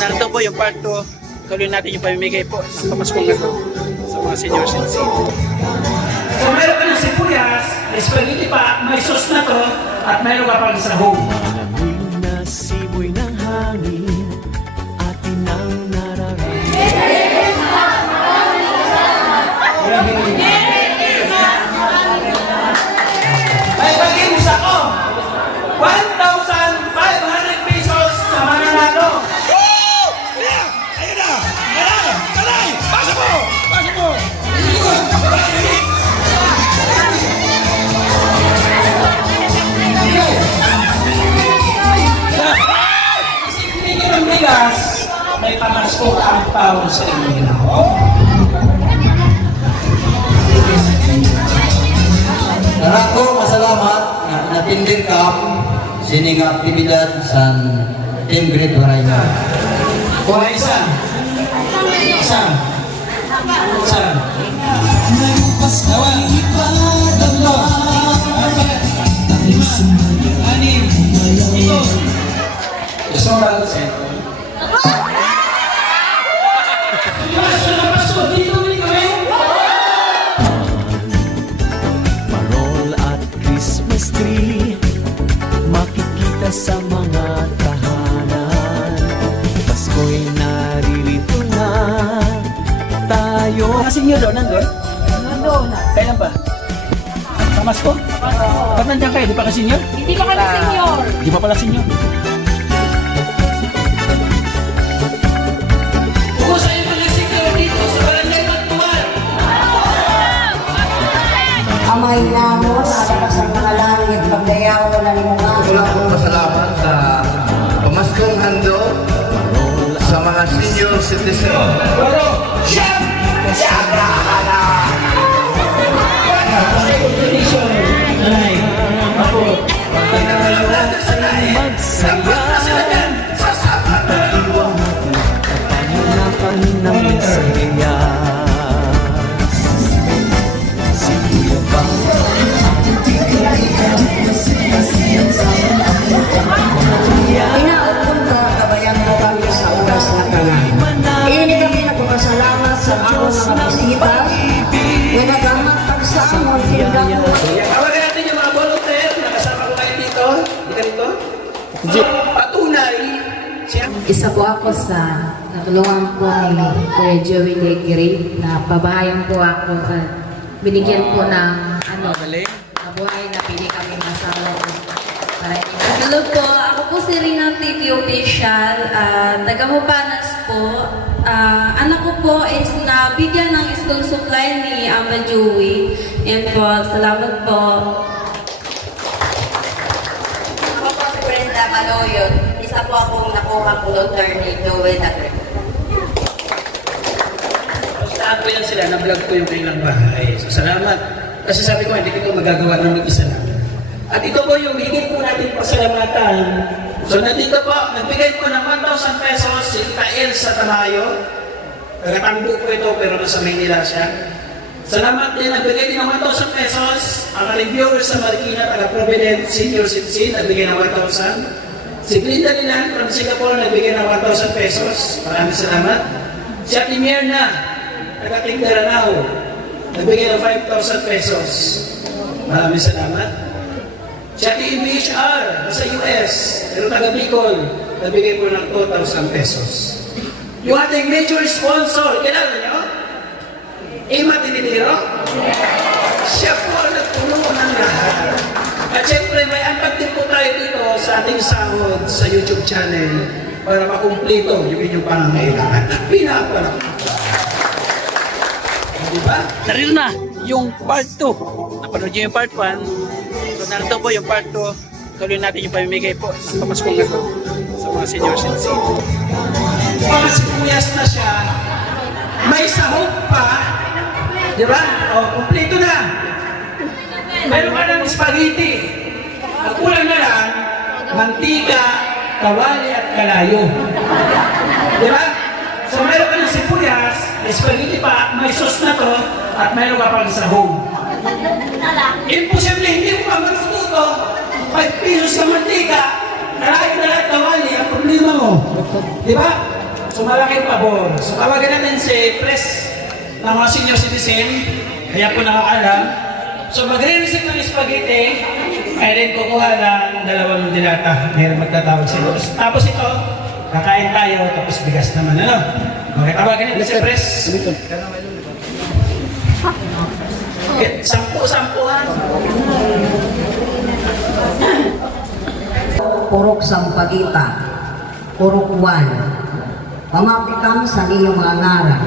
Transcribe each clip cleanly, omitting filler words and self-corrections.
narito po yung part 2. Tuloy natin yung pamimigay po ng pamaskong ito sa mga senior citizen. So meron ka ng sibuyas, may spaghetti pa, may sauce na to, at meron ka pang sahog. Malamig na simoy ng hangin, atin ang nararating. May pag-imus ako, 1,500 pesos sa mananalo. Ayun na! Talay! Pasa mo! Pasa mo! Kasi binigyan ng bigas, may pamasko ang pao sa inyo. Narako, masalamat na natindir ka sining aktibidad sa Team Great Barayma. Kuha isa. Isa. Isa. Dalawa. Tatlo. Apat. Lima. Anim. Ito. Gusto mo ba? Parol at Christmas tree, makikita sa mga tahanan. Pasko'y naririto na tayo. Mga senior daw, nandun? Nandun na. Kailan ba? Pamasko? Ba't nandiyan kayo? Di pa ka senior? Hindi pa kami senior. Di pa pala senior? Pukusan yung mga senior dito sa barangay Magtuwal. Amay namo sa atas ng mga langit, pagdayaw na limungan. Gusto lang po masalamat sa pamaskong handog sa mga senior citizen. Pero, siyam! Siyam na ka na! Competition. Nanay. Ako. Magsaya, panganapan ng mesiyas. Si Kuya Bang Inaupon ka, kabayan mo kami sa oras na tangan. Ini kami nagpapasalamat sa among mga bisita. May nagamaktag sa among tindahan. Tawagan natin yung mga volunteer. Nakasama ko kayo dito. Dito dito. Patunay. Siyam. Isa po ako sa natulungan po ni Kuya Joey Legre na pabahayan po ako at binigyan po ng mabuhay na pili kami masama para Hello po, ako po si Rina TV Official, taga Mupanas po. Anak ko po is nabigyan ng school supply ni Ama Joey. Yan po, salamat po. Ako po si Brenda Maloyot. Isa po akong nakuha po Dr. ni Joey Dagre. Basta ko yan sila, na-vlog ko yung kanilang bahay. So, salamat. Kasi sabi ko, hindi ko magagawa ng mag-isa lang. At ito po yung higit po natin pasalamatan. So, nandito po, nagbigay po ng 1,000 pesos si Tita Elsa Tamayo. Nagatambo po ito, pero nasa Maynila siya. Salamat din, nagbigay din ng 1,000 pesos. Ang reviewers sa Marikina, taga-Provident Senior Citizen, nagbigay ng 1,000. Si Glinda Lilan from Singapore, nagbigay ng 1,000 pesos. Maraming salamat. Si Ate Myrna, taga-Tigdaranao, nagbigay ng 5,000 pesos. Maraming salamat. Si Ate MHR, nasa US, pero taga Bicol, nagbigay po ng 2,000 pesos. Yung ating major sponsor, kilala niyo? Ima Tinitiro? Siya po ang nagtulungan ng lahat. At syempre, may ampag din po tayo dito sa ating sahod sa YouTube channel para makumplito yung inyong pangangailangan. Pinapalak. Diba? Narito na yung part 2. Napanood nyo yung part 1. So narito po yung part 2. Tuloy natin yung pamimigay po ng pamaskong ito sa mga senior citizen. Mga sibuyas na siya, may sahog pa, di ba? O, kumplito na. Meron ka ng spaghetti. Ang kulang na lang, mantika, kawali at kalayo. Di ba? So meron ka ng sibuyas, may spaghetti pa, may sauce na to, at meron ka pang sahog. Imposible, hindi mo pa maluto to. 5 pesos sa mantika, kalayo na lang kawali, ang problema mo. Di ba? So malaking pabor. So tawagan natin si press ng mga senior citizen, kaya po nakakaalam. So magre-receive ng spaghetti, ay rin kukuha ng 2 dilata. Mayroon magtatawag sa inyo. Tapos ito, kakain tayo, tapos bigas naman. Ano? Okay, tawagan natin si press. Okay, 10-10 Purok Sampaguita, Purok 1. Pamatikam sa iyong mga ngaran.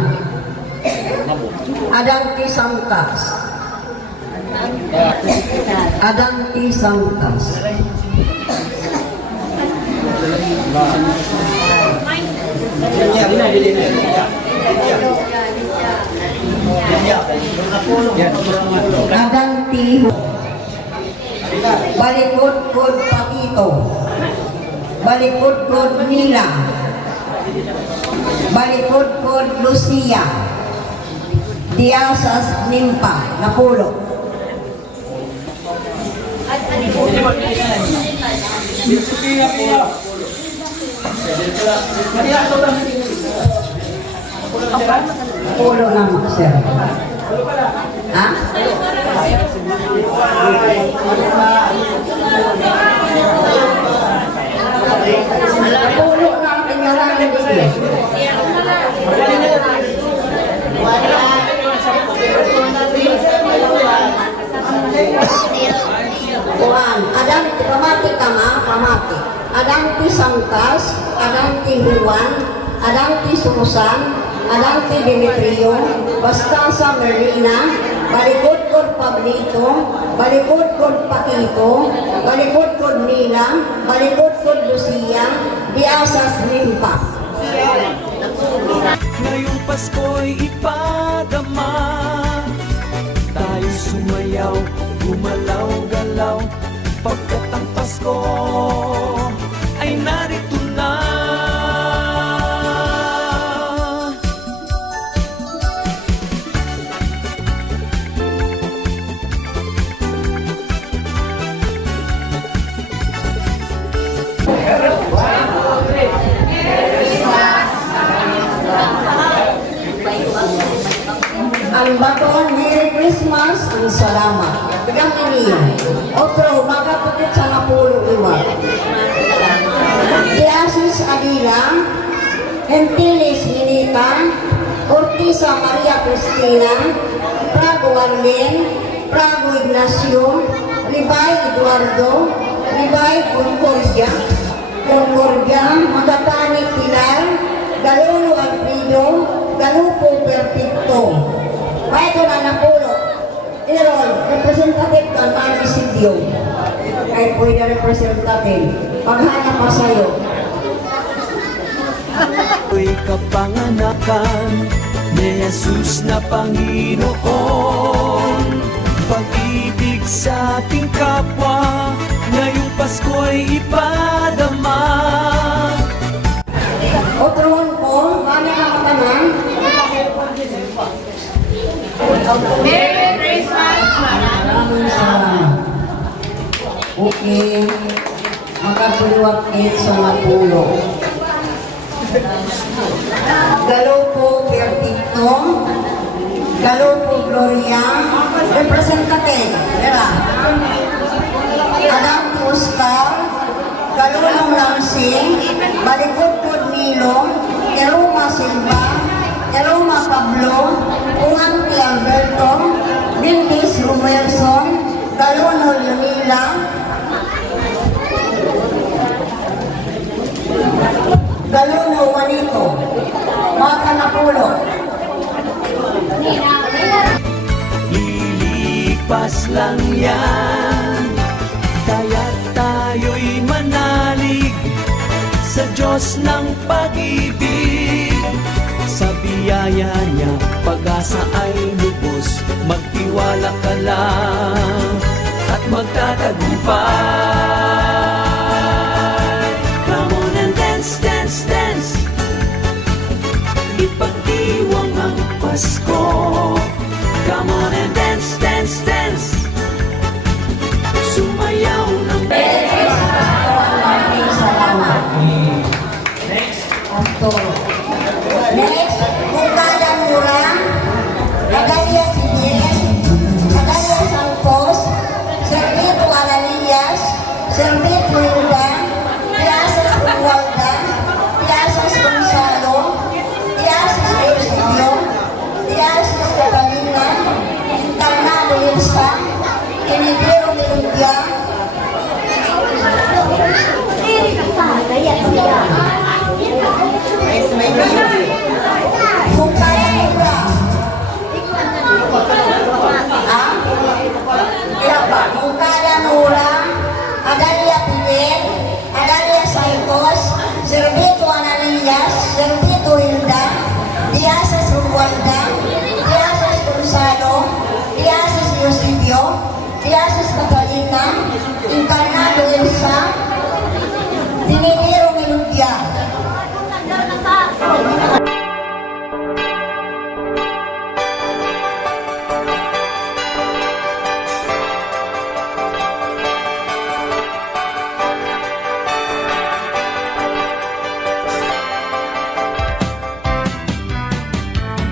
Adangki Sangkas. Adangki Sangkas. Adangki Balikod Pakito. Balikod Nila. Balikod Lucia. Diasas Nimpa, Napulo. Napulo naman, sir. Ha? Napulo na tinggalan ng dito. Tuhan, adang pamati kama, pamati. Adang ti Sangkas, adang ti Juan, adang ti Susan, adang ti Demetrio, basta sa Merlina, balikod kod Pablito, balikod kod Pakito, balikod kod Nila, balikod kod Lucia, diasas Limpa. Ngayong Pasko'y ipadama, tayo sumayaw, gumalaw-galaw, pagkat ang Pasko ay narito na. Ang baton, Merry Christmas, ang salamat. Bigang iniyo. Otro, magaputit sa Napulo iwa. Diasis Adila, Gentilis Minita, Ortiza Maria Cristina, Prago Arlen, Prago Ignacio, Ribay Eduardo, Ribay Concordia, Magatani Pilar, Galolo Alfredo, Galupo Perfecto. Ito na Napulo. Irol, representative ka na Isidyo. Kahit pwede representative. Paghanap pa sa'yo. Ako'y kapanganakan ni Jesus na Panginoon. Pag-ibig sa ating kapwa, ngayong Pasko'y ipadama. Otron po, ano na matanan? Merry Christmas! Maraming salamat. Okay. Makapuluwakit sa Napulo. Galupo Perfecto, Galupo Gloria, representative, Era. Adam Oscar, Galulong Lansing, Balikod Nilo, Eroma Silva, Eroma Pablo, Puanti Alberto, Vintis Rumerson, Galuno Lunila, Galuno Juanito, Mata Napulo. Lilipas lang yan, kaya tayo'y manalig sa Diyos ng pag-ibig. Sa biyaya niya, pag-asa ay lubos, magtiwala ka lang at magtatagumpay. Come on and dance, dance, dance, ipagdiwang ang Pasko. Come on and dance, dance, dance, sumayaw ng Maraming salamat. Next. Pastor. Next, Bukada Mura, Adalia Fidel, Adalia Santos, Servito Ananias, Servito Hilda, Tiasas Romualda, Tiasas Gonzalo, Tiasas Eusebio, Tiasas Catalina, Encarnado Elsa, Kenedero Merudia, Bukada Mura, Bukada Mura, Adalia Fidel, Adalia Santos, Servito Ananias, Servito Hilda, Tiasas Romualda, Tiasas Gonzalo, Tiasas Eusebio, Tiasas Catalina, Encarnado Elsa, Dinidero Meludia.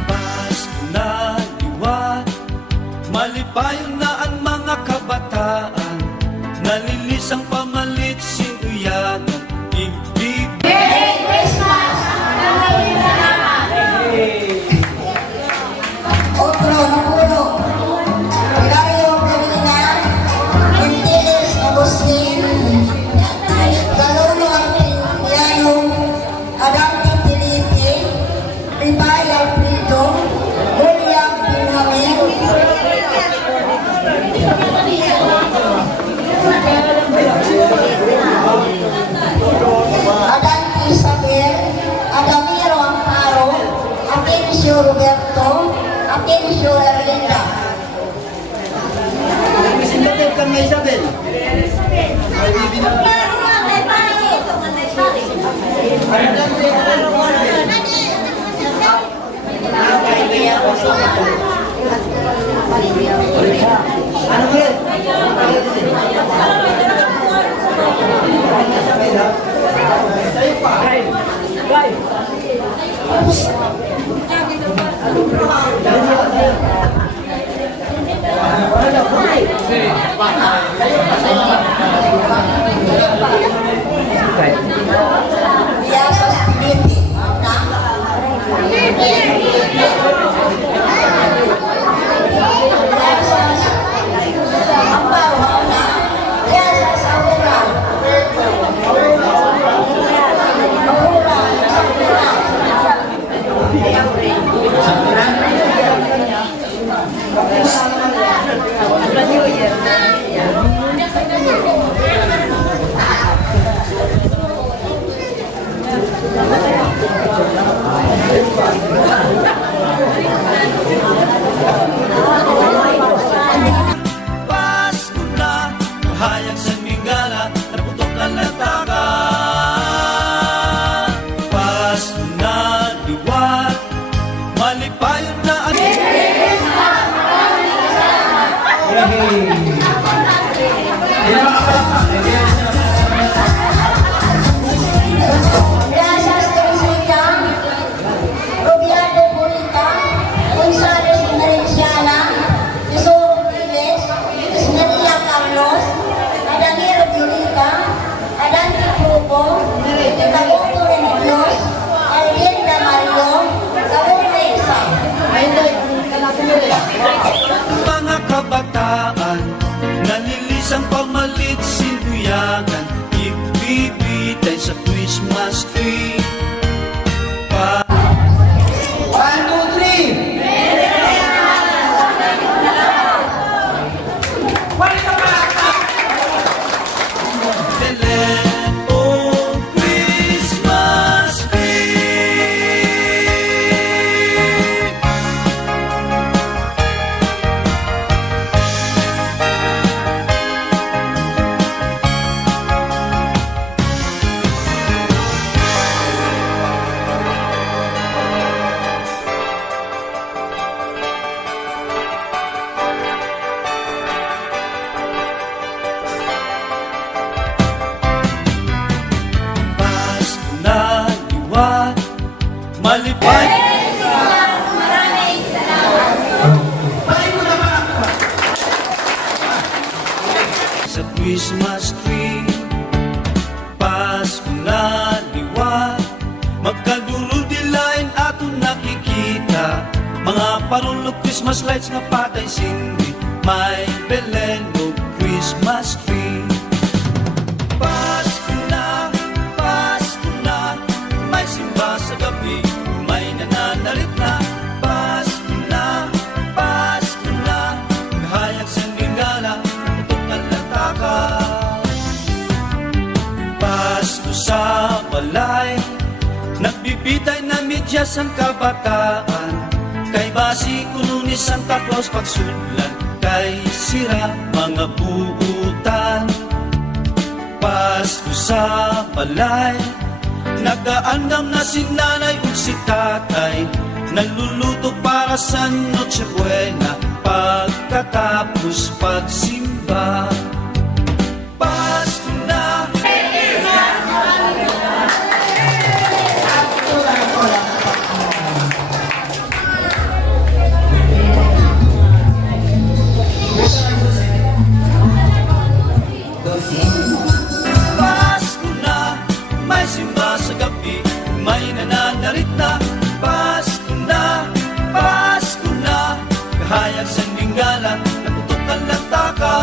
Pasko na liwa, malipayon na ang mga kabataan, nalilisang pamalit sinuyan ng ibig. Otro, Napuno, Hilario Carolina, Quintiles Agustin, Galuno Artiniano, Adamti Felipe, Ribay Alfredo, William Benjamin, Adamti Isabel, Adamiro Amparo, Atencio Roberto, Atencio Erlinda. Isabel kan may Isabel. Ano ba yan? Tiasas Felipe, Tiasas Amparo, Tiasas Aurora, Pasko na, hayag sa Mingala, naputok ang lantakan. Pasko na, liwat, malipayon na ang Tiasas Teresita, Robiado Purita, Gonzales Valenciana, Tesoro Piles, Esmeria Carlos, Adamiro Purita, Adante Prubo, Tagoto Remedios, Alvienda Mario, malipay. Balik mo na ba? Sa Christmas tree, Pasko na liwat, magkadulod-dilain ato nakikita, mga parulog Christmas lights nga patay sindi, may Belen o Christmas tree. Pasko na, may simba sa gabi, may nananalit na. Pasko na, kahayag sa lingala, tutok ang latakas. Pasko sa balay, nagbibitay na medyas ang kabataan, kay basi kuno ni Santa Claus pagsudlan, kay sira mga buutan. Pasko sa balay, nagaandam na si nanay ug si tatay, naluluto para sa Noche Buena, pagkatapos pagsimba. Pasko na. Pasko na, may simba sa gabi, may nananarit na. Pasko na, kahayag sa lingala, naputok ang lantaka.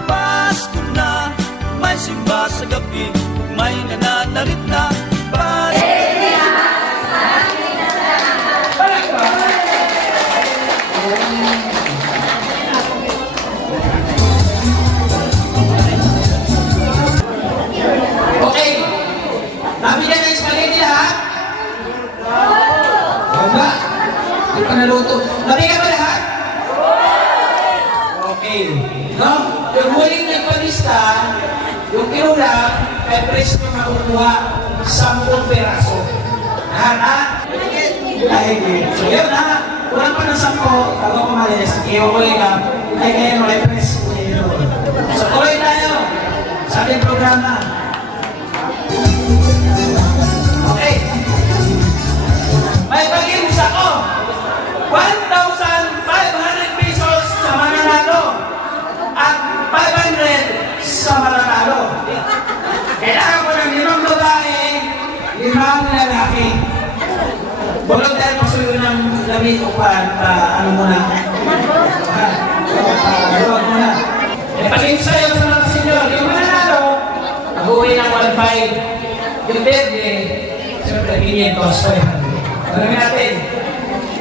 Pasko na, may simba sa gabi, may nananarit na. Okay. Nabigyan ng spaghetti lahat? Wala. Hindi pa naluto. Nabigyan ba lahat? Okay. No? Yung huling nagpalista, yung kinulang, may presyo na makukuha 10 peraso. Lahat, ha? Ay, so yun, ha? Kulang pa ng 10, bago kumalis, i-uwi ka, ay kayo, may presyo. So, tuloy tayo sa ating programa. Okay. May pag-iwas ako. 1,500 pesos sa mananalo at 500 sa mananalo. Kailangan ko ng 5 babae, 5 lalaki. Bulog tayo pasuyo ng lamig o ano muna. Bulog muna. Pag-iwas sa'yo sa mga senyor, yung mananalo, mag-uwi ng 1,500. Yung berde, siyempre, 500. Marami natin.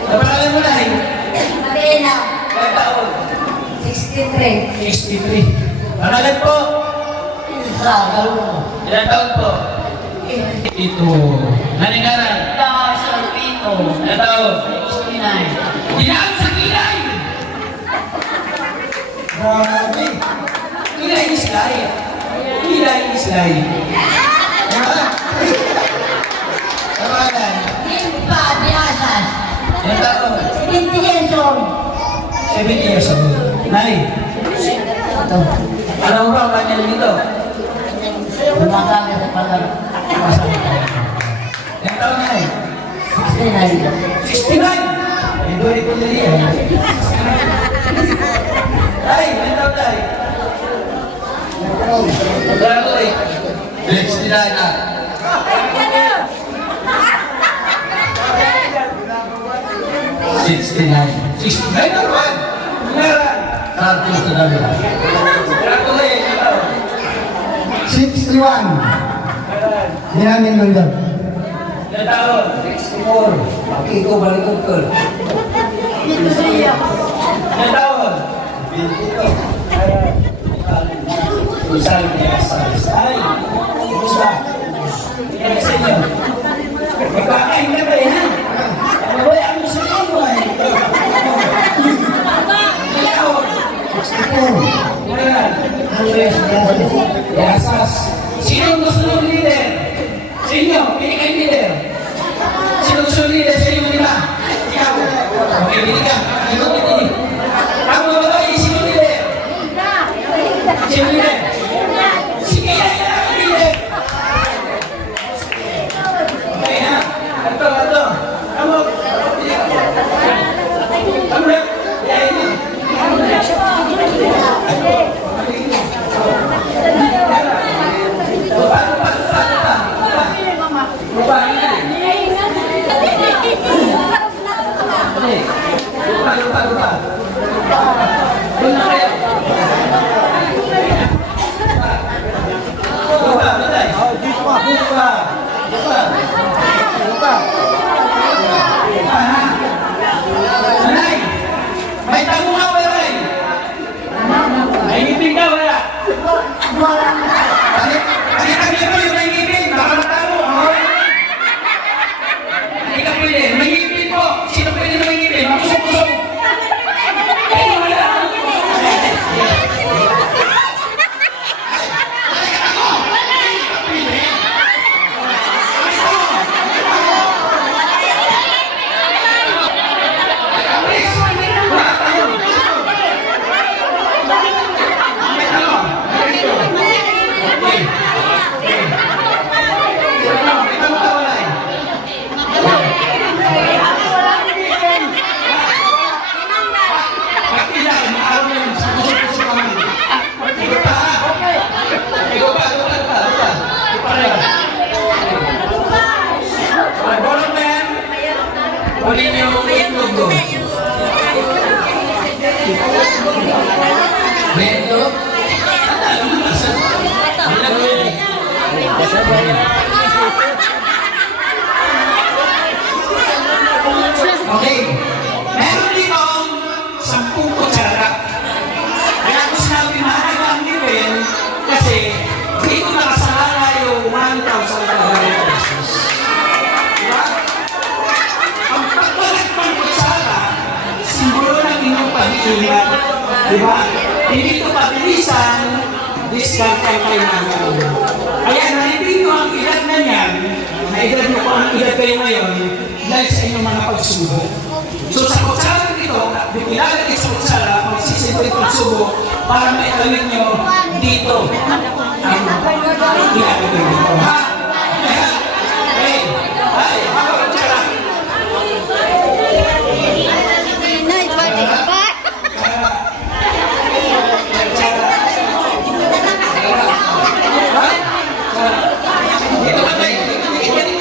Napangalan mo na eh. Marina, Ilang taon? 63. 63. Pangalan po? Isa, gano'n. Ilang taon po? Ito. Naningaran? Isang pito. Ilang taon? 69. Dinaan sa kilay! Grabe. Kilay is life. Kilay is life. Pangalan? Limpa, Biasas. Ilang taon? 70 years old. 70 years old. Nay, ano mo ba ang kanyang dito? Lumakami sa palang. Ilang taon na eh? 69. 69! Eh, doon ito nili eh. Tay, ilang taon tayo? Bravo eh. 69 na. 69 naman! Meron! Sarto sa dami. Bravo eh. 61. Dinamin lang daw. Ilang taon? 64. Okay, ko balik ko. Ilang taon? 22. Ay, gusto. Ilan sa inyo? pili kayo leader. Sino gusto ng leader sa inyo nila? Ikaw. Okay, pili ka. Ikaw, pili. Ako mga babae, sino leader? Sino leader? Sige, leader. Okay, ha? Ito. Kamu. Kamu na. Yayin mo. Lupa. Doon na kayo. Lupa, batay. Lupa. Nanay, may tanong ka ba, Nanay? May ngipin ka, wala? Kami ko yung may ngipin, baka matalo. Hindi ka pwede. May ngipin po. Sino pwede na may ngipin? Makusok-kusok. Kunin yung itlog ko. May itlog? Okay. Meron dito 10 kutsara. Kaya ko sinabi mahalaga ang level kasi dito nakasala yung 1,000 pesos. Diba? Ang pagkalagpang kutsara, simbolo ng inyong pag-iingat. Diba? Hindi ito pabilisan, discount ang kailangan. Kaya nalipin nyo ang edad na yan, na-edad nyo po ang edad kayo ngayon, dahil sa inyong mga pagsubok. So sa kutsara dito, ilalagay sa kutsara, magsisimple itong subo para maitawid nyo dito ang ilalagay dito. Ha? Hey! Hey! Haka kutsara! Dito ka tayo! Dito tayo!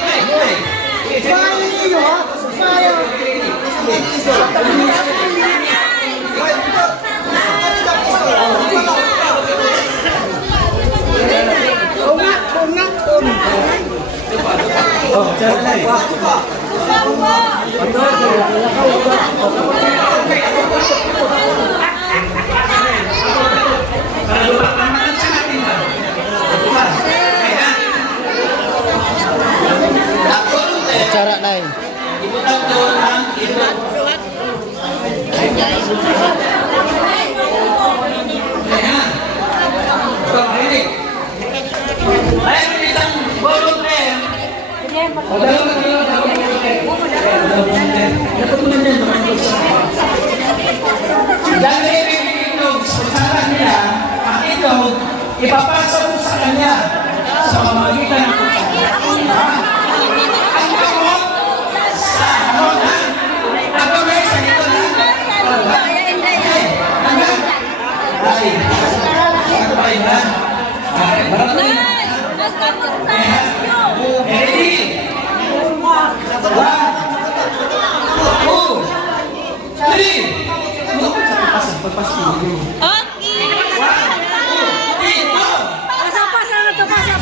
Cara lain. Ibutan doon ang itlog. Ayan. Ito, marinig. Mayroon isang volunteer. Dahil yung itlog sa kutsara nila, ang itlog, ipapasok mo sa kanya sa pamamagitan ng kutsara. Ang gamot sa hamon, ha? Ang gamot sa ito na. Ay, ano ba yun, ha? Ready? 1, 2, 3. Pagpasok mo. Okay. 1, 2, 3, go! Pasa na to, pasa.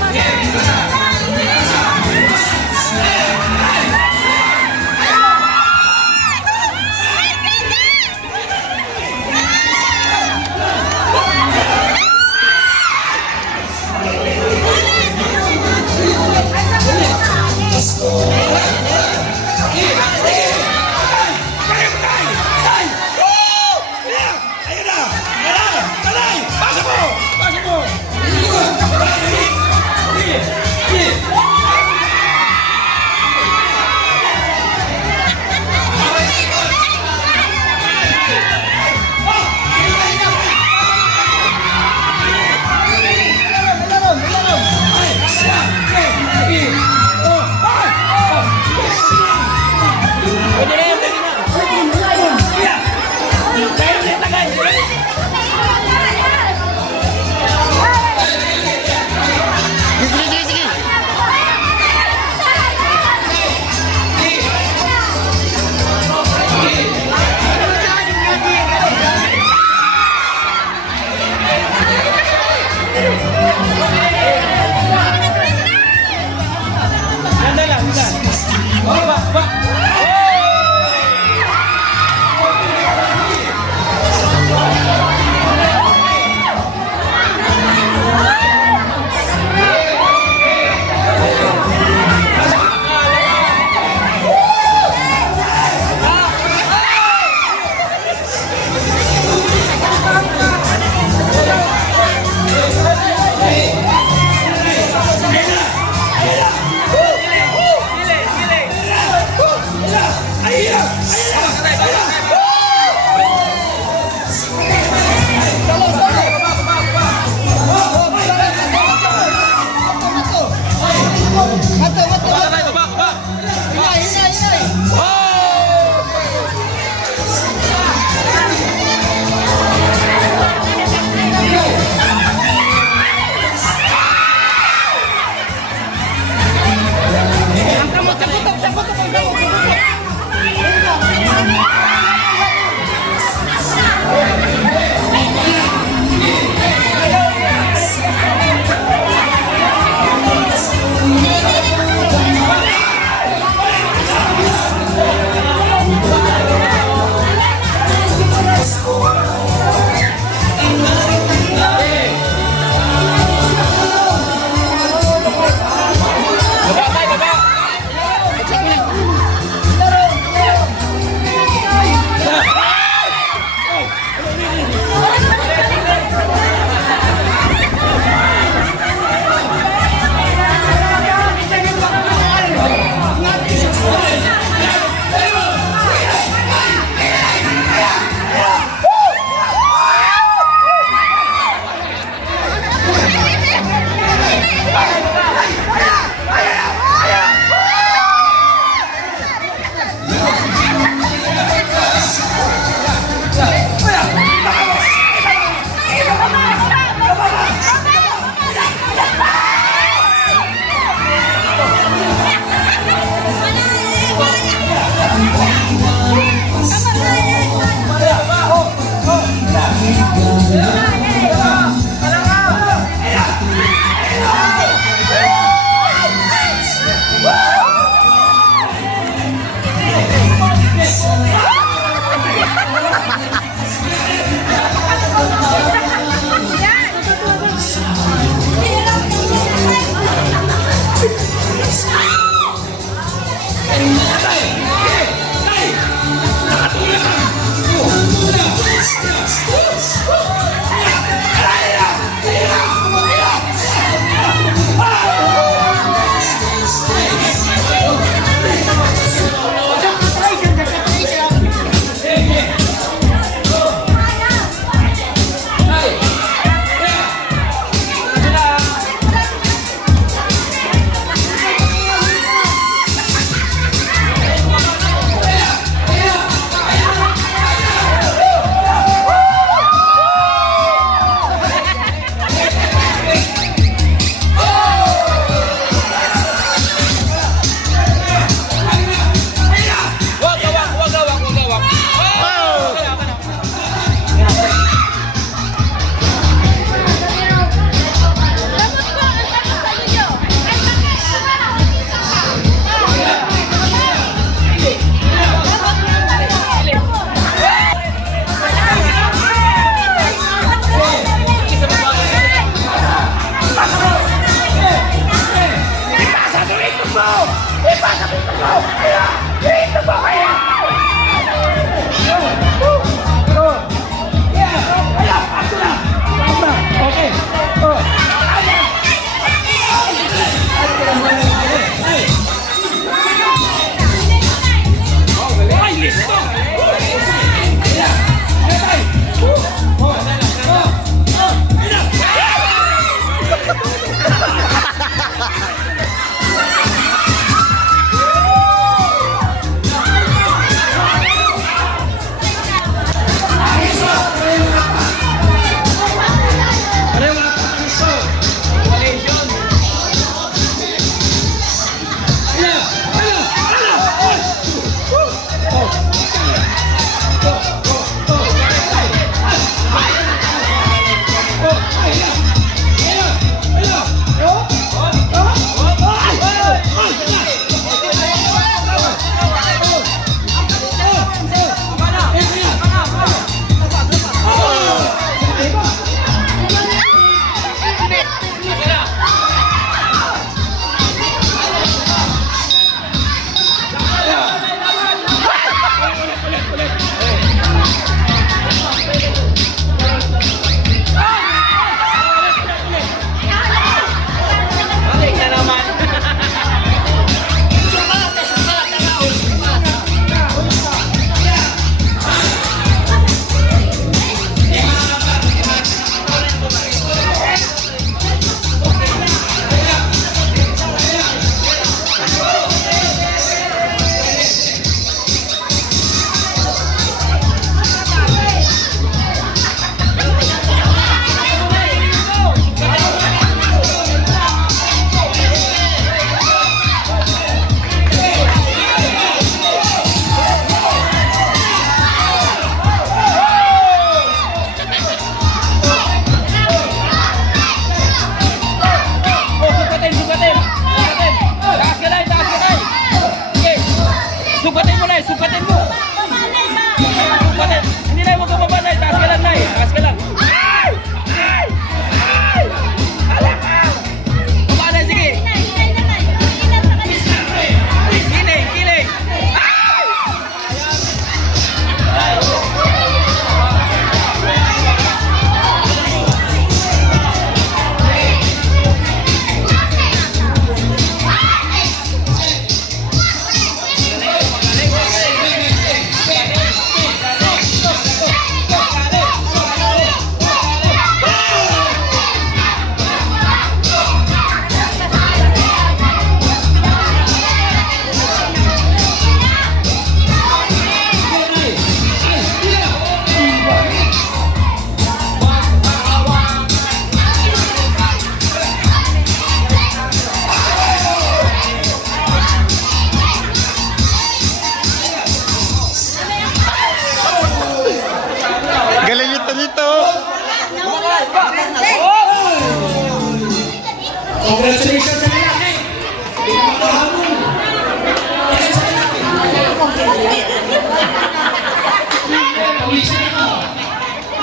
Nagpawisan ako.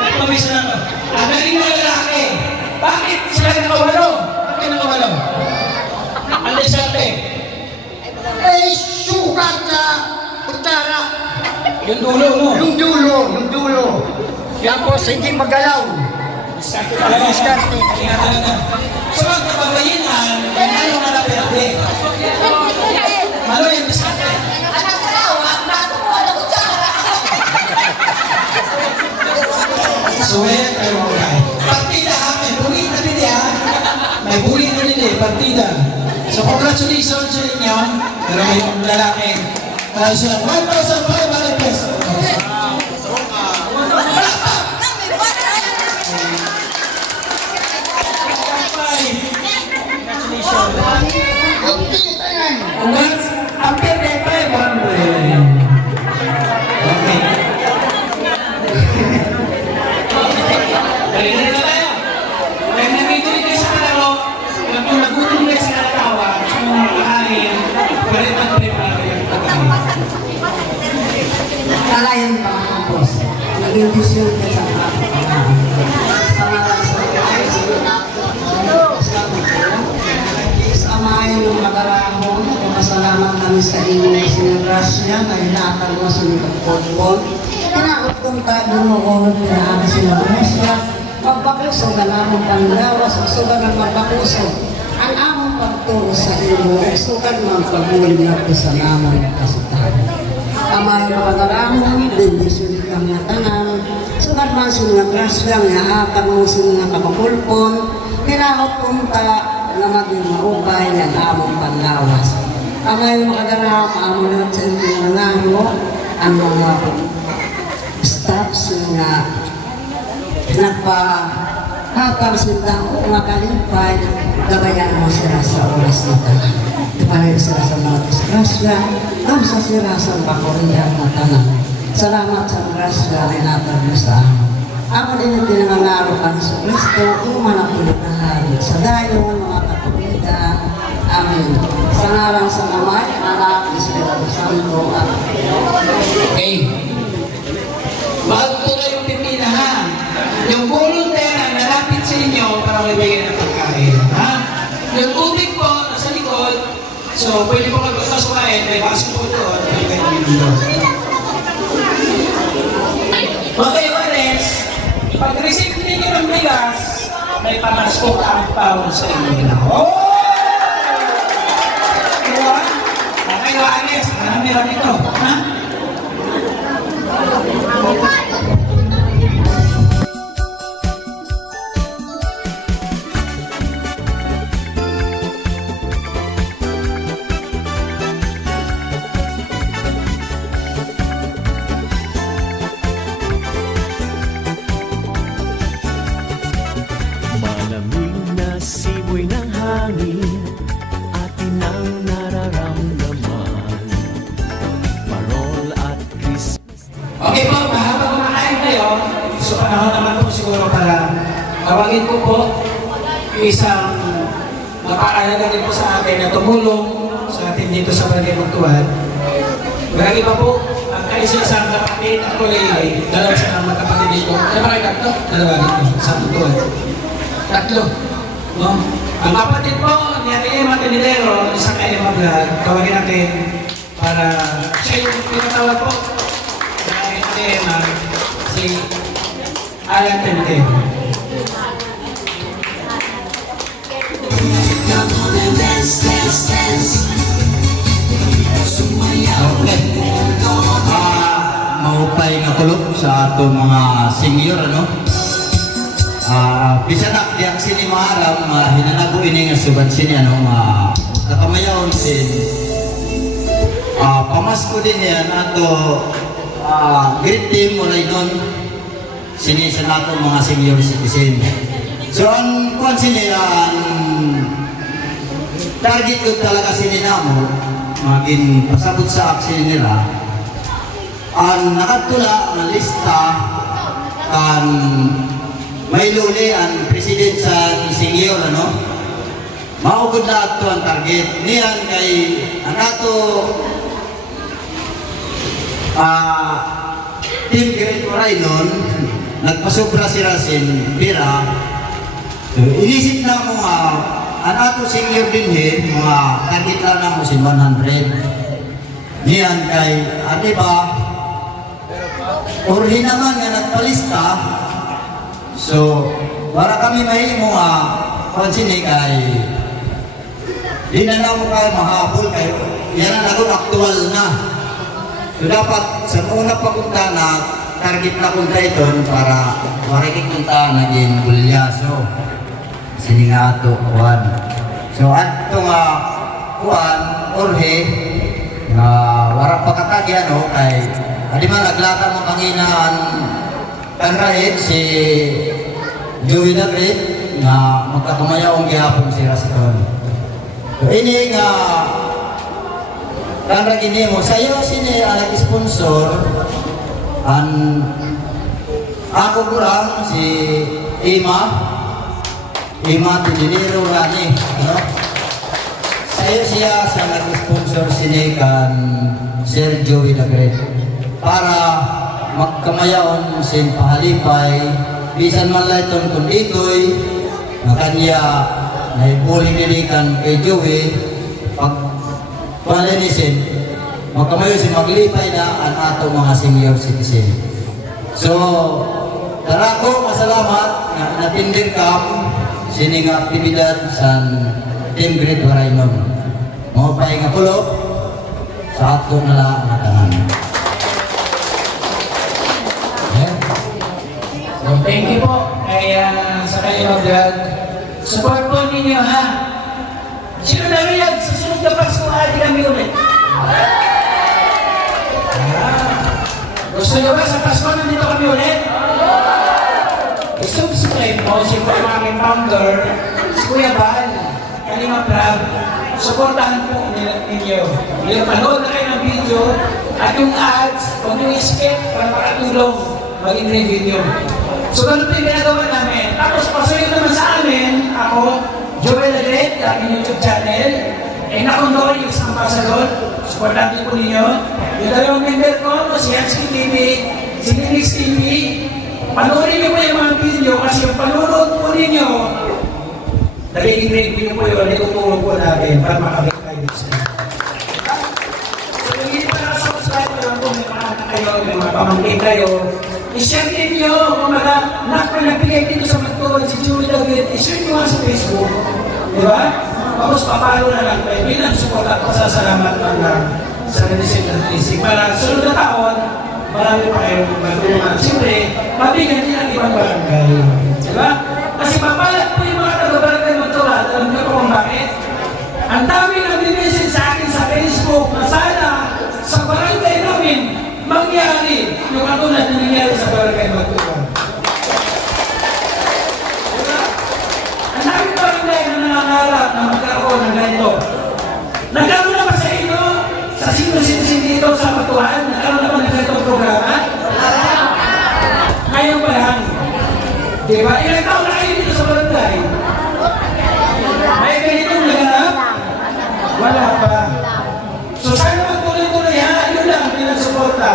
Nagpawisan ako. Ang galing na lalaki. Bakit sila nakawalo? Bakit nakawalo? Ang deserte. Eh, sugat na kutsara. Yung dulo mo. Yung dulo. Tapos hindi magalaw. Diskarte talaga. Diskarte. Kaya talaga. So, ang kababayinan, ano na naperte? Malo yung diskarte. Anak ko raw, ang bato mo, ano kutsara. So, ngayon tayo mawalay. Partida ha, may buhay na din ha. May buhay na din eh, partida. So, congratulations sa inyo. Pero may lalaki. Tayo sila, 1,500 pesos. Congrats. Ang perde pa eh, okay. Balikin na tayo. Dahil nag-enjoy kayo sa kalaro, alam mo, nagutom kayo sa kalatawa, sa mga makakain, pare-pare-pare yung pagkain. Kalayan pa mga boss. Naging vision ka sa Samahin ng magarahon, pasalamat kami sa inyo sinagrasya, kaya natal mo sa nagpagpon. Tinakot kong tayo mo ko, tinakot sinagrasya, pagpakuso ka namang panglawas, sugan ng pagpakuso. Ang among pagturo sa inyo, sugan ng pagbuling natin sa naman ng kasitahan. Amay magarahon, bendisyon kang natanan, sugan man sinagrasya, nga atang mo sinakapapulpon, tinakot kong na maging maupay ng among panlawas. Amay makadarama, amon na sa inyong nangano, ang mga staffs na nagpahatang sila o makalimpay, gabayan mo sila sa oras na tanan. Ipareho sila sa mga disgrasya, sa sila sa bakoriyang na tanan. Salamat sa grasya, rinatag mo sa amin. Ako din ang pinangangaro ka sa Kristo, yung manapulitahan sa dayon, mga kapatida. Amen. Sa ngarang sa Amay, Anak, Espiritu Santo, at Okay. Bago na yung pipina ha. Yung volunteer ang nalapit sa inyo para magbigay ng pagkain. Ha? Yung tubig po, nasa likod. So, pwede po magpapasukain. May baso po doon. May kayo doon. Okay, Juanes. Pag-receive ninyo ng bigas, may pamasko ang pound sa inyo. Oh! Diba? Okay, Juanes. Marami-rami ito. Ha? Malamig na simoy ng hangin, atin ang nararamdaman. Parol at Christmas. Okay po, habang kumakain kayo, so panahon naman po siguro para tawagin ko po yung isang mapakalaga din po sa akin na tumulong sa atin dito sa Barangay Magtuwad. Marami pa po, ang kaisa-isang kapatid, actually, dalawa sa mga kapatid dito. Ano ba kayo tatlo? Dalawa dito, sa Magtuwad. Tatlo. No? Ang kapatid po, ni Ariel Matinidero, isang kayo mag-vlog, tawagin natin para siya yung pinatawag po. Tema, si Alan Tente. Maupay nga tulog sa ato mga senior, ano? Bisanak diyan sini maharam, hinanago ini nga suban sini, ano? Nakamayaon sin. Pamasko din yan ato great team mulay nun sinisa nato mga senior citizen. So ang kwan sini ang target ko talaga sini namo maging pasabot sa aksyon nila ang nakatula na lista kan may luli ang president sa senior, ano, maugod na ato ang target niyan kay ang ato Team Great Oray nun, nagpasobra si Rasin, pira. Inisip na mo nga, ang ato senior din mga target lang na mo si 100. Niyan kay, ate ba, orhi naman nga nagpalista, so, para kami mahimo nga, pansini kay, di na mo kayo mahabol kayo, yan ang akong aktual na. So dapat sa una papunta na target na punta ito para marinig punta naging bulyaso. Sini nga ito, Juan. So ato nga Juan, Orhe, nga warang pagkatagi kay adi man naglata mo kanginaan kanrahit si Joey the Great nga magkatumayawang gihapon si Rasiton. So ini nga karena gini mo, saya sini anak sponsor aku kurang si Ima Dinero Rani, saya siya nag-sponsor sini kan Sir Joey the Great para magkamayaon sin pahalipay bisan man layton kung ditoy makanya naibuli dilikan kay Joey pag palinisin, magkamayo si maglipay na ang ato mga senior citizen. So, darako masalamat na natindir ka sining aktibidad sa Team Great Oray nun. Mga pa'y nga pulo sa ato na lang ang tanan. So, thank you po sa kayo vlog. Support po ninyo ha. Sino narinig sa sunod na Pasko adi kami ulit? Gusto nyo ba sa Pasko nandito kami ulit? I-subscribe mo siyempre ang aming founder, si Kuya Bal, Kalima Prab. Supportahan po ninyo. Yung panood na kayo ng video at yung ads, huwag nyo i-skip para makatulong maging revenue. So ganun po yung ginagawa namin. Tapos pasuyo naman sa amin, ako, Joel the Great, aking YouTube channel. Nakondor yung isang ambassador. Supportan din po ninyo. Yung dalawang member ko, si Hansky TV, si Linux TV. Panoorin niyo po yung mga video kasi yung panunod po ninyo, nagiging review po yun, itutulong po natin para makabit kayo sa so yung hindi pa nakasubscribe ko lang po, may pangalan kayo, may mga pamangkin kayo, i-share din nyo, kung mga nagbigay dito sa magtuwan si Joey the Great, i-share nyo nga sa Facebook, di ba? Tapos papalo na lang kayo, bilang support at pasasalamat lang sa December 26. Para sunod na taon, marami pa kayong matulungan. Siyempre, mabigyan din ang ibang barangay. Di ba? Kasi papalat po yung mga taga-barangay magtuwan, alam niyo po kung bakit? Ang dami na binisin sa akin sa Facebook na sana sa barangay namin mangyari yung katulad na nangyari sa barangay magtuwan. Ang dami barangay na nangangarap na magkaroon ng ganito. Nagkaroon na ba sa inyo? Sa sino-sino dito sa Matuan? Nagkaroon na ba ng ganitong programa? Ngayon pa lang. Diba? Ilang taon na kayo dito sa barangay? May ganitong naganap? Wala pa. So sana magtuloy-tuloy ha? Yun lang, pinasuporta.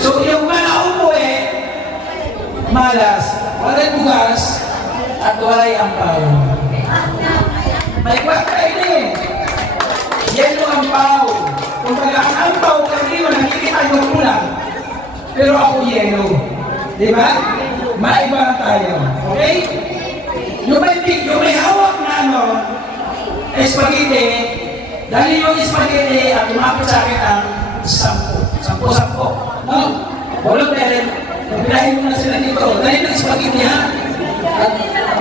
So yung mga umuwi, malas, walay bugas, at walay ampaw. May kwat kayo din. Yelo ampaw. Kung baga ang ampaw, karaniwan, nakikita yung kulang. Pero ako yelo. Diba? Maiba tayo. Okay? Yung may hawak na spaghetti, dahil yung spaghetti at umapit sa akin ang 10. 10. No? Walang meron. Pinahin mo na sila dito. Dahil yung spaghetti ha? At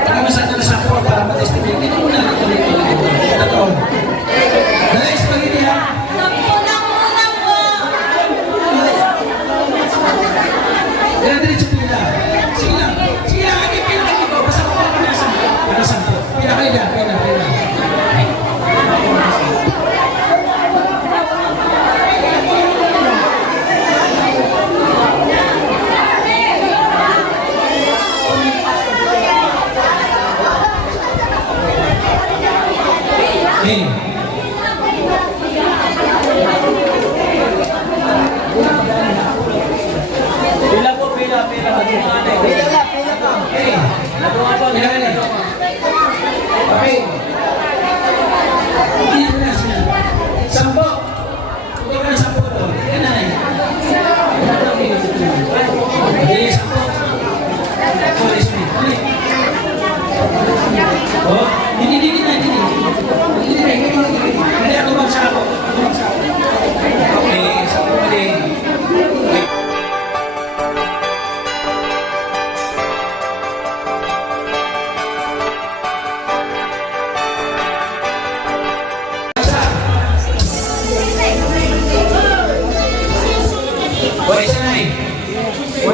nakamasad na sa ako para matestimate. Dito muna dito. Ito. Dahil yung spaghetti ha? Diretso pila. Sige lang. Sige lang. Hindi pila dito. Basta ko pa na sa 10. Pila kayo dyan. Pila. Hey.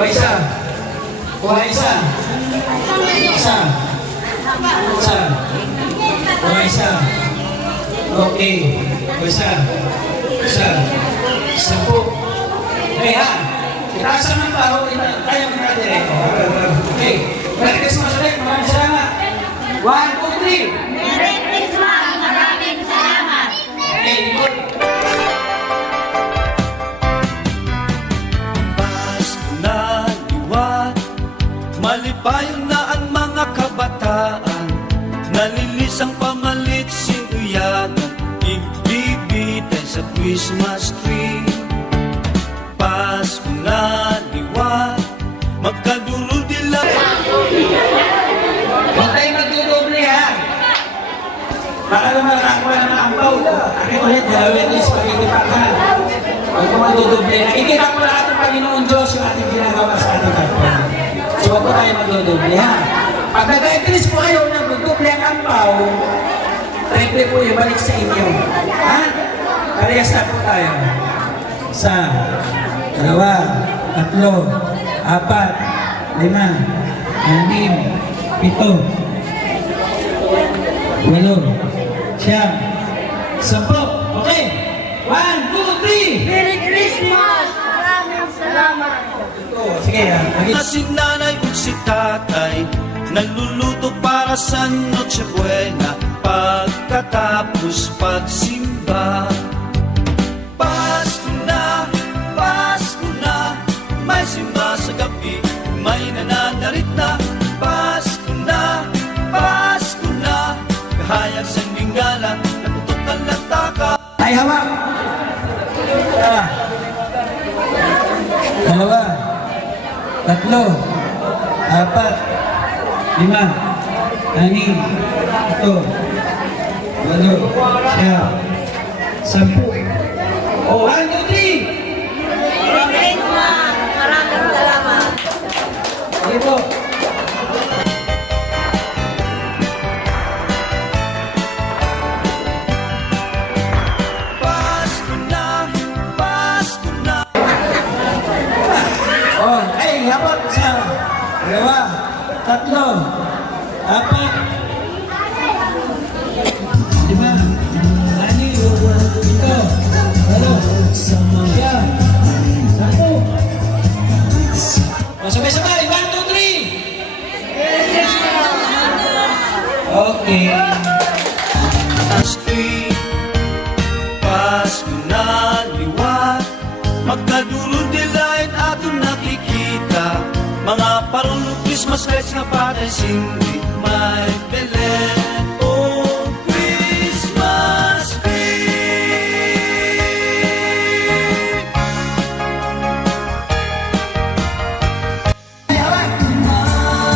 O, isa. O, isa. Isa. Isa. O, isa. Okay. O, isa. Isa. Isa po. Okay, ha? Itaas naman pa. Kaya mo natin eh. Okay. Merry Christmas ulit. Maraming salamat. 1, 2, 3. Merry Christmas! Maraming salamat! Okay, good. Pasko na liwat, malipayon na ang mga kabataan, nalilis ang pamalit, sinuyagan, igbibitin sa Christmas tree. Pasko na liwat, magkaduro-dila. Huwag tayo magdudoble, ha? Baka naman nakakuha ng ampaw. Akin ulit, dalawin yung spaghetti pack, ha? Huwag ko magdudoble. Nakikita ko lahat ng Panginoon Diyos yung ating ginagawa sa ating kapwa. So huwag ko tayo magdudoble, ha? Pag nag-entries po kayo na magdudoble ang ampaw, triple po yung balik sa inyo. Ha? Parehas na po tayo. Isa, dalawa, tatlo, apat, lima, anim, 7, 8, 9, 10. Okay. 1, 2, 3. Merry Christmas! Maraming salamat! Sige, Na si nanay at si tatay nagluluto para sa Noche Buena, pagkatapos pagsimba. Pasko na, may simba sa gabi, may nananarit na. Pasko na, kahayag sa lingala, naputok ang lataka. Ay, hawak. Isa, dalawa, tatlo, apat, lima, anim, 7, 8, 9, 10. Oh, 1, 2, 3. Merry Christmas! Maraming salamat! Sige po. Pasko na. Oh, ay, hawak. Isa, dalawa, tatlo, apat, lima, anim, 7, 8, 9, 10. O, sabay-sabay. 1, 2, 3. Okay. Street, Pasko na liwat, magkadulo-dilain ato nakikita, mga parol Christmas lights na patay sindi, may Belen o Christmas tree.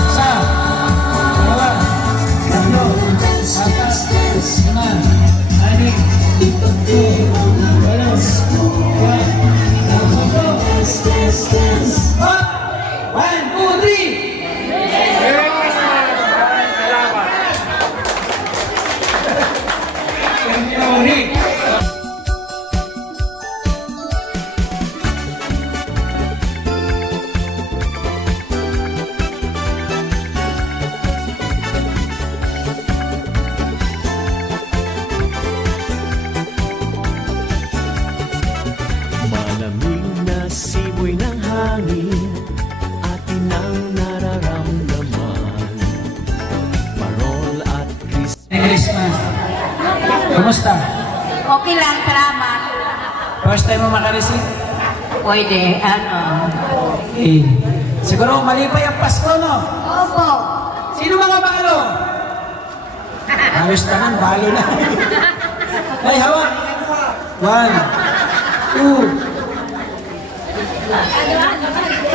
Isa, dalawa, tatlo, apat, lima, anim, 7, 1, 2, 3. Merry Christmas! Maraming salamat! Thank you, Rick. Malamig na simoy ng hangin, atin ang nararamdaman. Parol at Merry Christmas! Kumusta? Okay lang, salamat. First time mo makareceive? Pwede, Eh, siguro mali pa yung Pasko, no? Opo. Sino mga balo? Halos naman, balo na. Ay, hawak. 1, 2,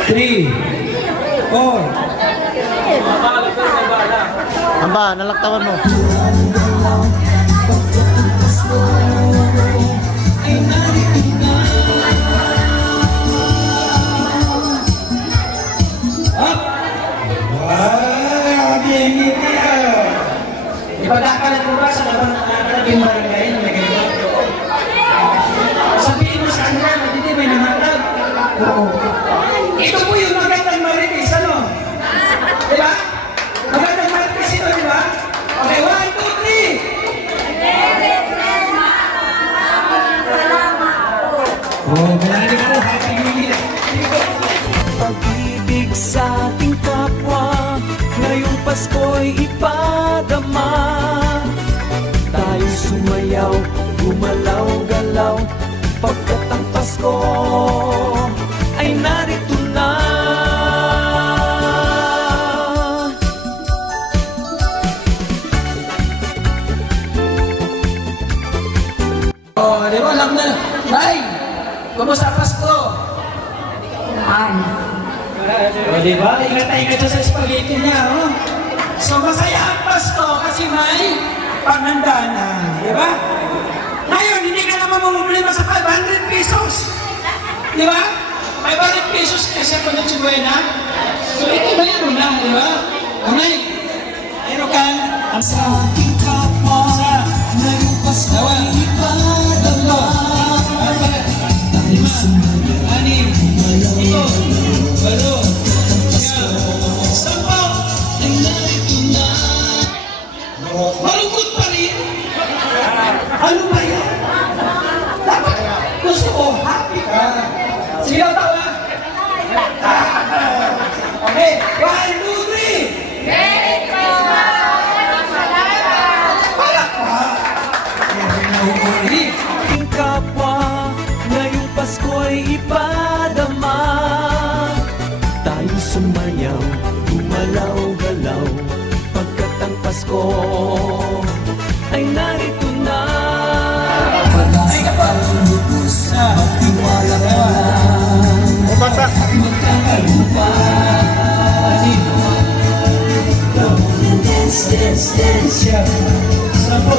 3, 4. Amba, nalaktawan mo. Up! Wow! Bingit niya! Ipagkakalat mo ba sa naging barangay na may ganito? Sabihin mo sa kanila, hindi may namatag. Ito po yung maganda Oh, kailangan ko. Happy New Year. Pag-ibig sa ating kapwa, ngayong Pasko'y ipadama. Tayo sumayaw, gumalaw-galaw, pagkat ang Pasko ay narito na. Oh, di ba? Alam na. Nay, kumusta Pasko? O, di ba? Ingat-ingat siya sa spaghetti niya, oh. So, masaya ang Pasko kasi may panghanda na, di ba? Ngayon, hindi ka naman mamumulima sa 500 pesos. Di ba? 500 pesos kasi ako ng Chibuena. So, ito ba yun na, di ba? Unay, mayroon ka ang sa ating kapwa ngayong Pasko ay ipadama. Anim, ito, walo, sampaw, ay narito na. Malungkot pa rin. Ano ba yan? Dapat gusto ko, happy ka. Sino tawa? Okay, 1, 2, 3. Merry Christmas! Palak pa. Ating kapwa, ngayong Pasko'y ipadama. Tayo sumayaw, gumalaw-galaw, pagkat ang Pasko ay narito na. Ay kapag lubos na magtiwala ka lang. O bata. Dance, dance, dance. Sapo.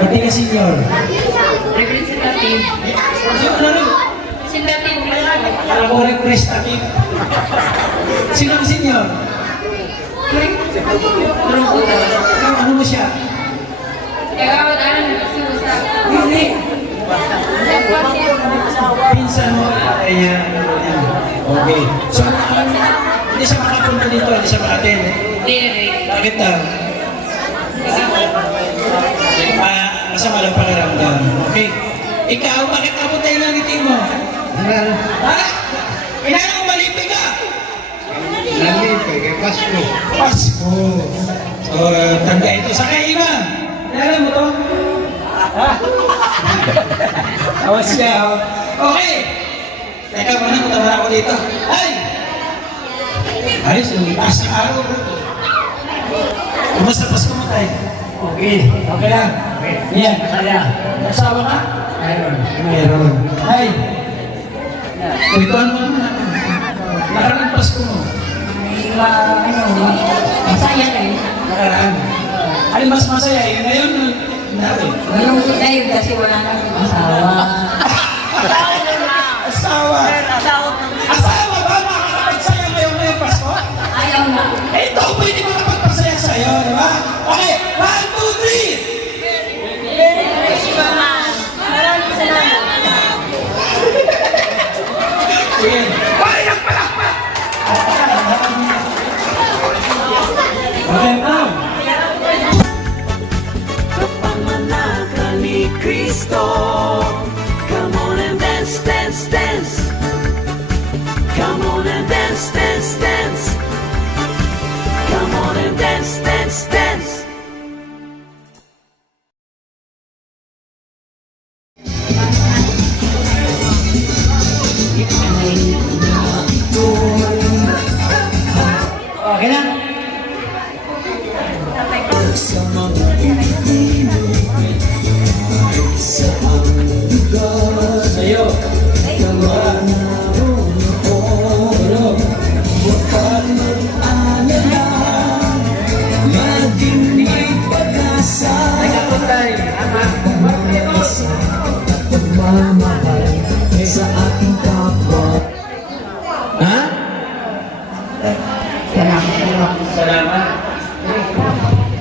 Pati ka senior. Representative. Ano? Representative. Alam ko representative. Sino ang senior? Ano mo siya? Kagawad-aran si Usa. Hindi. Pinsan mo. Kaya, okay. So, hindi siya makapunta dito, hindi siya makaten. Derek. Bakit daw? Masama lang pakiramdam. Okay. Ikaw, bakit ako tayo lang itim mo? Ha? Kailangan mo malipig ka? Lalipig, kay Pasko. Pasko. So, tanda ito sa kay iba. Alam mo to? Ha? Awas siya. Oh. Okay. Teka, muna muna ako dito. Ay! Ay, sumipas na araw. Kumusta Pasko mo tayo? Okay. Okay lang. Yan, kaya. Nagsawa ka? Mayroon. Ay! Ikuan mo naman. Nakaraan Pasko mo. Masaya na yun. Nakaraan. Alin mas masaya? Yun na yun. Malungkot na yun kasi wala na yung asawa. Asawa. Asawa ba? Makakapagsaya ngayon ngayong Pasko? Ayaw na. Ito, pwede makapagpasaya sa'yo, di ba? Okay, 1, 2, 3! Sige. Ay, ang palakpak! Okay, now. Kapanganakan ni Kristo, come on and dance, dance, dance. Come on and dance, dance, dance. Come on and dance, dance, dance. Okay na? Sa mga Pilipino, sa ang lugar, Sa'yo. naroon ako. Huwag kang mag-alala, laging may pag-asa. Pagmamahal sa ating kapwa. Ha? Salamat. Salamat.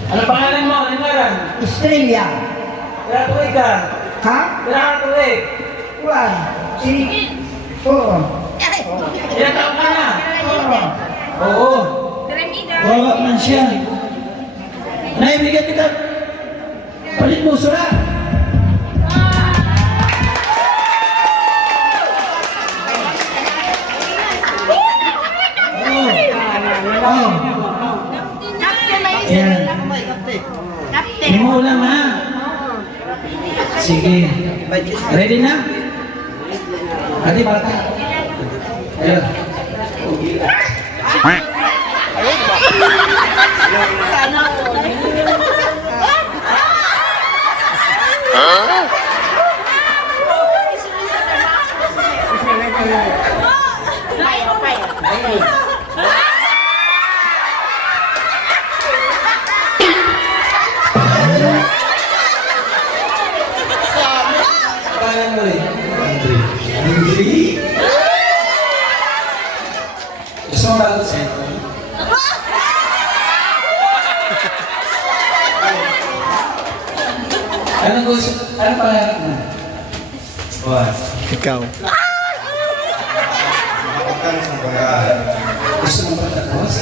Ano pangalan mo? Anong ngaran? Australia. Kaya tuloy ka. Ha? Kaya tuloy. Juan. Oo. Ilan taon ka na? Oo. Wawa man siya. Naibigyan kita. Palit mo sura. Sige. Ready na? Adi, bata. Ayun. Pangalan mo rin? Andre. Gusto mo bago sentro? Anong gusto? Anong pangalan mo? What? Ikaw. Gusto mo pagtatapos?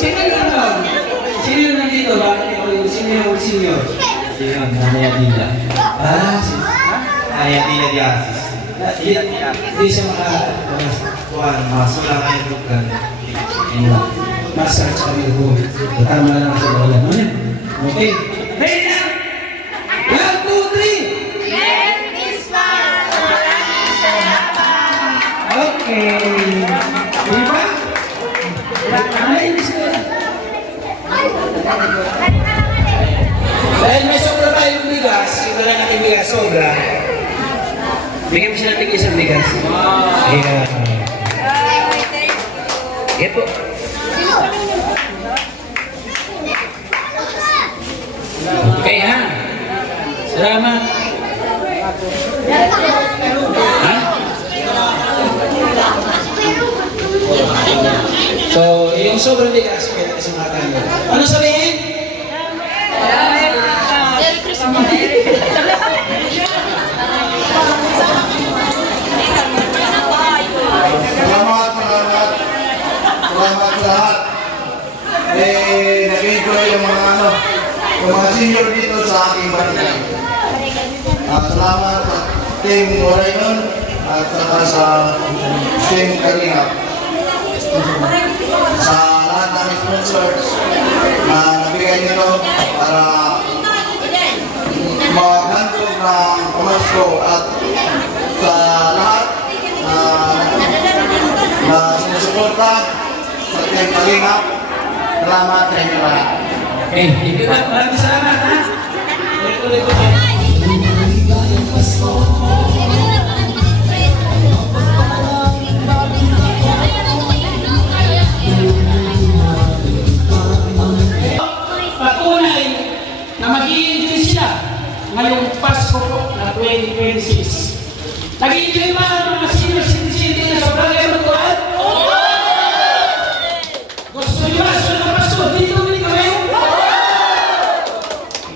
Sino yung ano? Sino yung nandito? Bakit ikaw yung sino yung senior? Sino? Nanay Adila. Ay, hindi na diasis. Hindi siya Juan, masula kayo bukan. Master sa ko. Tama lang sa wala. Ano yan? Okay. Ready na! 1, 2, 3! Merry Christmas! Maraming salamat! Okay. Diba? Ay, hindi sila. Dahil may sobra tayong bigas, wala natin bigas sobra. Bigyan mo sila ng isang bigas. Yeah. Yeah po. Okay ha? Salamat. Ha? So, yung sobrang bigas, kaya kasi mga tayo. Ano sabihin? Merry Christmas! Salamat lahat. Nag-enjoy yung mga senior dito sa aking barangay. Salamat sa Team Orion at saka sa Team Kalingap. Sa lahat ng sponsors na nabigay nito para maghantog ng pamasko at sa lahat na sinusuporta sa Team Kalingap. Salamat sa inyo lahat. Okay, thank you. Maraming salamat ha. Ulit-ulit po. Patunay na mag-i-enjoy sila ngayong Pasko po na 2026. Nag-i-enjoy ba ang mga senior citizen dito sa Barangay Matuan? Gusto nyo ba sa mga Pasko? Dito ulit kami?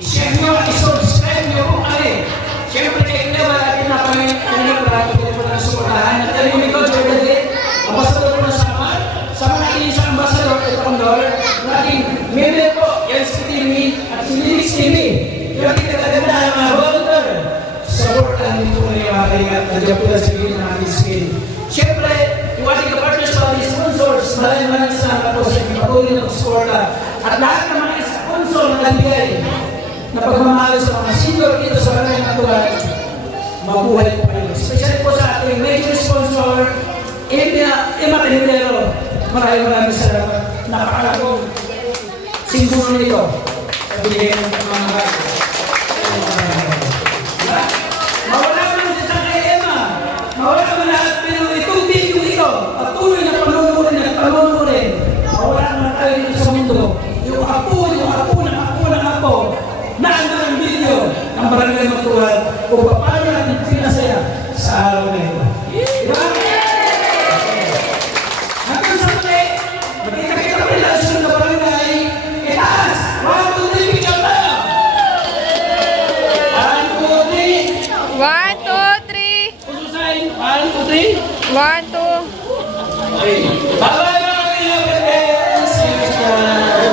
I-share nyo at i-subscribe nyo po kami. Siyempre kayo na wala natin na kami kanina marami ko po na suportahan. At alam mo ko, Jordan Day, ambasador po ng Samar, sa mga inisang ambasador at Condor, nating member po, yan si TV at si Lilix TV. Yung kita-ganda ng mga volunteer. Supportan din po na yung mga kaya at nandiyan po na sa bigyan ng ating skin. Siyempre, yung ating kapartners sa ating sponsors, maraming salamat po sa inyong patuloy na suporta. At lahat ng mga sponsor na nagbigay na pagmamahal sa mga senior dito sa Barangay Matuan, mabuhay po kayo. Especially po sa ating major sponsor, Emma Pinibero. Maraming salamat. Napakalakong simbolo nito sa binigay ng mga bago. Mawala mo na sa kay Emma. Mawala mo lahat, pero itong video ito, patuloy na panunurin at panunurin. Mawala naman tayo dito sa mundo. Yung apo ng apo, na ang video ng Barangay Matuan kung paano natin pinasaya sa araw na ito. Diba? Hanggang sa muli, magkita-kita pa nila sa sunod na barangay. Itaas! 1, 2, 3, picture tayo! 1, 2, 3. 1, 2, 3. Pususain. 1, 2, 3. 1, 2. Okay. Bye-bye mga kaibigan! See you sa